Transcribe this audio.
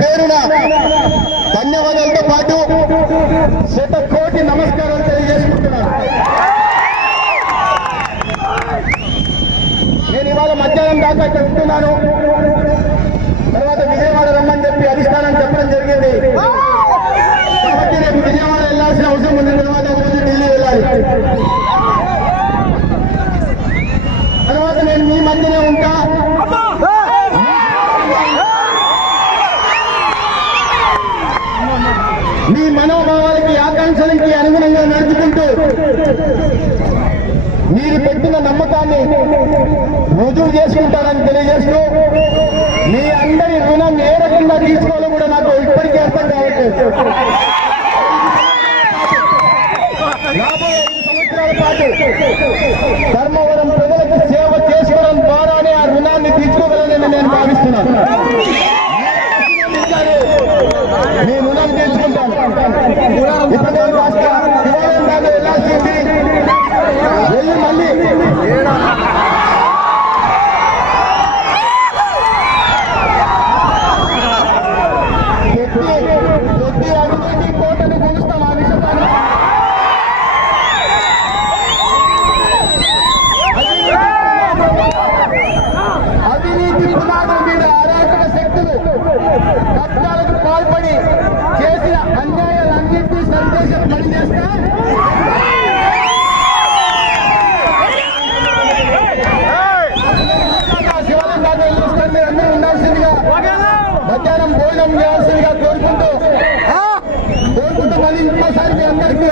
పేరున ధన్యవాదాలతో పాటు శతకోటి నమస్కారాలు తెలియజేసుకుంటున్నాను. నేను ఇవాళ మధ్యాహ్నం దాకా ఇక్కడ ఉంటున్నాను. తర్వాత విజయవాడ రమ్మని చెప్పి అధిష్టానం చెప్పడం జరిగింది. కాబట్టి రేపు విజయవాడ వెళ్లాల్సిన అవసరం ఉంది. తర్వాత ఒకరోజు ఢిల్లీ వెళ్ళాలి. తర్వాత నేను మీ మధ్యనే ఉంటా. మీ మనోభావాలకి ఆకాంక్షలకి అనుగుణంగా నడుచుకుంటూ మీరు పెట్టిన నమ్మకాన్ని రుజువు చేసుకుంటారని తెలియజేస్తూ మీ అందరి రుణం ఏ రకంగా తీసుకోవాలో కూడా నాకు ఇప్పటికీ అర్థం కావట్లేదు. రాబోయే 5 సంవత్సరాల పాటు ధర్మవరం ప్రజలకు సేవ చేసుకోవడం ద్వారానే ఆ రుణాన్ని తీర్చుకోగలనని నేను భావిస్తున్నాను. మీ రుణం తీర్చుకుంటాను. ఇప్పుడు నేను కాస్త శివాలయం దాకా వెళ్ళాల్సింది. వెళ్ళి మళ్ళీ కొద్ది అవినీతి కోటను కొలుస్తాం. ఆ విషయాన్ని అవినీతి పునాదుల మీద అరాచక శక్తులు కబ్జాలకు పాల్పడి చేసిన అన్యాయాలన్నింటినీ సందేశం పనిచేస్తా శివాలయం దాకా వెళ్ళొస్తారు. మీరు అందరూ ఉండాల్సిందిగా, మధ్యాహ్నం భోజనం చేయాల్సిందిగా కోరుకుంటూ మళ్ళీ ఇంకోసారి మీ అందరికీ